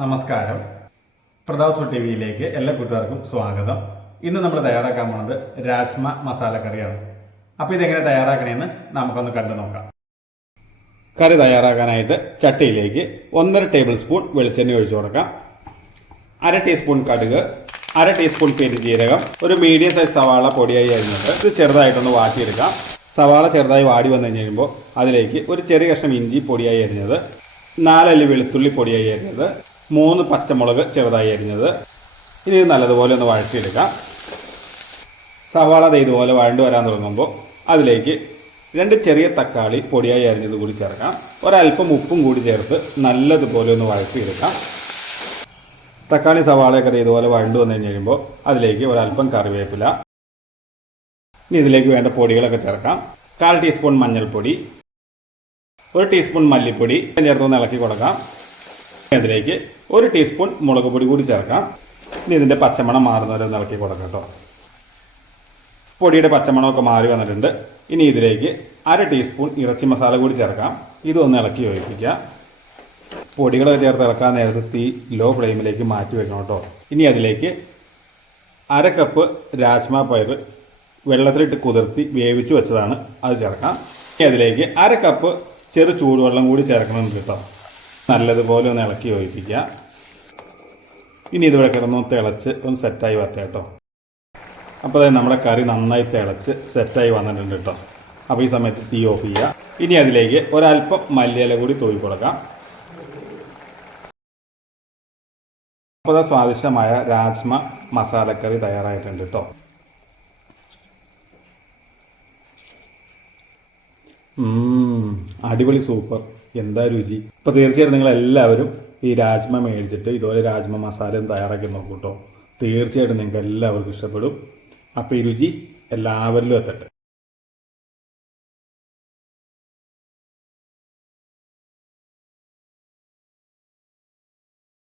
നമസ്കാരം. പ്രതാപ് ടി വിയിലേക്ക് എല്ലാ കൂട്ടുകാർക്കും സ്വാഗതം. ഇന്ന് നമ്മൾ തയ്യാറാക്കാൻ പോണത് രാജ്മ മസാല കറിയാണ്. അപ്പോൾ ഇതെങ്ങനെ തയ്യാറാക്കണമെന്ന് നമുക്കൊന്ന് കണ്ടു നോക്കാം. കറി തയ്യാറാക്കാനായിട്ട് ചട്ടിയിലേക്ക് ഒന്നര ടേബിൾ സ്പൂൺ വെളിച്ചെണ്ണ ഒഴിച്ചു കൊടുക്കാം. അര ടീസ്പൂൺ കടുക് അര ടീസ്പൂൺ പെരുജീരകം ഒരു മീഡിയം സൈസ് സവാള പൊടിയായി അരിഞ്ഞിട്ട് ഇത് ചെറുതായിട്ടൊന്ന് വാട്ടിയെടുക്കാം. സവാള ചെറുതായി വാടി വന്നു കഴിഞ്ഞ് കഴിയുമ്പോൾ അതിലേക്ക് ഒരു ചെറിയ കഷ്ണം ഇഞ്ചി പൊടിയായി അരിഞ്ഞത് നാലല്ലി വെളുത്തുള്ളി പൊടിയായി അരിഞ്ഞത് മൂന്ന് പച്ചമുളക് ചെറുതായി അരിഞ്ഞത്. ഇനി നല്ലതുപോലെ ഒന്ന് വഴറ്റിയെടുക്കാം സവാള ഇതുപോലെ വഴണ്ടു വരാൻ തുടങ്ങുമ്പോൾ അതിലേക്ക് രണ്ട് ചെറിയ തക്കാളി പൊടിയായി അരിഞ്ഞത് കൂടി ചേർക്കാം. ഒരല്പം ഉപ്പും കൂടി ചേർത്ത് നല്ലതുപോലെ ഒന്ന് വഴറ്റിയെടുക്കാം. തക്കാളി സവാളയൊക്കെ ഇതുപോലെ വഴണ്ടു വന്നു കഴിഞ്ഞ് കഴിയുമ്പോൾ അതിലേക്ക് ഒരല്പം കറിവേപ്പില. ഇനി ഇതിലേക്ക് വേണ്ട പൊടികളൊക്കെ ചേർക്കാം. കാൽ ടീസ്പൂൺ മഞ്ഞൾപ്പൊടി ഒരു ടീസ്പൂൺ മല്ലിപ്പൊടി ചേർത്ത് ചേർത്തൊന്ന് ഇളക്കി കൊടുക്കാം. അതിലേക്ക് ഒരു ടീസ്പൂൺ മുളക് പൊടി കൂടി ചേർക്കാം. ഇനി ഇതിന്റെ പച്ചമണം മാറുന്നവരെ ഇളക്കി കൊടുക്കാം കേട്ടോ. പൊടിയുടെ പച്ചമണമൊക്കെ മാറി വന്നിട്ടുണ്ട്. ഇനി ഇതിലേക്ക് അര ടീസ്പൂൺ ഇറച്ചി മസാല കൂടി ചേർക്കാം. ഇതൊന്ന് ഇളക്കി യോജിപ്പിക്കുക. പൊടികളൊക്കെ ചേർത്ത് ഇളക്കാൻ നേരത്ത് തീ ലോ ഫ്ലെയിമിലേക്ക് മാറ്റി വെക്കണം കേട്ടോ. ഇനി അതിലേക്ക് അര കപ്പ് രാജ്മ പയർ വെള്ളത്തിലിട്ട് കുതിർത്തി വേവിച്ച് വെച്ചതാണ്. അത് ചേർക്കാം. ഇനി അതിലേക്ക് അര കപ്പ് ചെറു ചൂടുവെള്ളം കൂടി ചേർക്കണമെന്ന് കേട്ടോ. നല്ലതുപോലെ ഒന്ന് ഇളക്കി യോജിപ്പിക്കുക. ഇനി ഇതുവരെ കിടന്ന് തിളച്ച് ഒന്ന് സെറ്റായി വരട്ടെ കേട്ടോ. അപ്പോൾ അതായത് നമ്മുടെ കറി നന്നായി തിളച്ച് സെറ്റായി വന്നിട്ടുണ്ട് കേട്ടോ. അപ്പോൾ ഈ സമയത്ത് തീ ഓഫ് ചെയ്യുക. ഇനി അതിലേക്ക് ഒരല്പം മല്ലിയില കൂടി തൂവി കൊടുക്കാം. അപ്പോൾ സ്വാദിഷ്ടമായ രാജ്മ മസാലക്കറി തയ്യാറായിട്ടുണ്ട് കേട്ടോ. അടിപൊളി സൂപ്പർ. എന്താ രുചി? അപ്പോൾ തീർച്ചയായിട്ടും നിങ്ങൾ എല്ലാവരും ഈ രാജ്മ മേടിച്ചിട്ട് ഇതുപോലെ രാജ്മ മസാലയും തയ്യാറാക്കി നോക്കൂ കേട്ടോ തീർച്ചയായിട്ടും നിങ്ങൾക്ക് എല്ലാവർക്കും ഇഷ്ടപ്പെടും. അപ്പോൾ ഈ രുചി എല്ലാവരിലും എത്തട്ടെ.